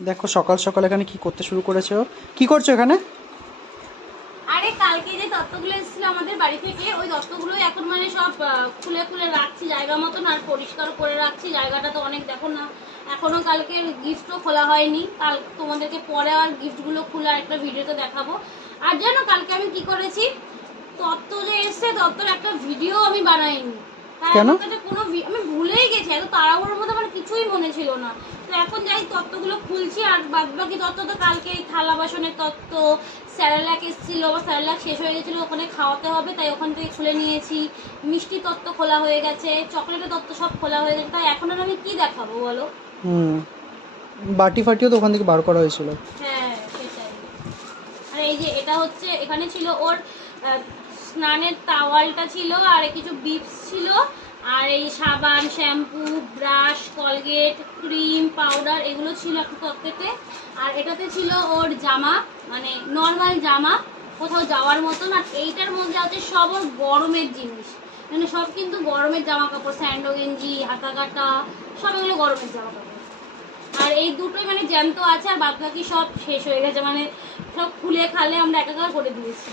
দেখো সকাল সকাল এখানে কি করতে শুরু করেছো, কি করছো এখানে? আরে কালকে যে তত্ত্বগুলো এসেছিল আমাদের বাড়ি থেকে, ওই তত্ত্বগুলো এখন মানে সব খুলে খুলে রাখছি জায়গা মতন, আর পরিষ্কার করে রাখছি জায়গাটা। তো অনেক দেখো না, এখনো কালকে গিফটও খোলা হয়নি। কাল তোমাদেরকে পরে আর গিফটগুলো খুলে আরেকটা ভিডিওতে দেখাবো। আর জানো কালকে আমি কি করেছি, তত্ত্ব যে এসছে তত্ত্বর একটা ভিডিও আমি বানাইনি। তাই কেন? আমার কাছে কোনো আমি ভুলেই গেছি, এত তাড়াহুড়োর মধ্যে আমার কিছুই মনে ছিল না। তো এখন যাই তত্ত্বগুলো খুলছি, আর বাদ বাকি তত্ত্ব তো কালকে এই থালা বাসনের তত্ত্ব, স্যারেলাক এসেছিল, আবার স্যারেলাক শেষ হয়ে গেছিলো, ওখানে খাওয়াতে হবে তাই ওখান থেকে খুলে নিয়েছি। মিষ্টি তত্ত্ব খোলা হয়ে গেছে, চকলেটের তত্ত্ব সব খোলা হয়ে গেছে। তাই এখন আর আমি কি দেখাবো বলো? হুম, বাটি ফাটিও তো ওখান থেকে বার করা হয়েছিল। হ্যাঁ সেটাই। আর এই যে এটা হচ্ছে, এখানে ছিল ওর স্নানের তাওয়ালটা ছিল, আর কিছু বিপস ছিল, আর এই সাবান, shampoo, brush, Colgate, cream, powder এগুলো ছিল একটা তত্ত্বেতে। আর এটাতে ছিল ওর জামা, মানে নর্মাল জামা, কোথাও যাওয়ার মতন। আর এইটার মধ্যে আছে সব ওর গরমের জিনিস, মানে সব কিন্তু গরমের জামা কাপড়, স্যান্ডো গেঞ্জি, হাতা কাটা, সব এগুলো গরমের জামা কাপড়। আর এই দুটোই মানে জ্যান্ত আছে, আর বাদ বাকি সব শেষ হয়ে গেছে, মানে সব খুলে খালে আমরা একাকার করে দিয়েছি।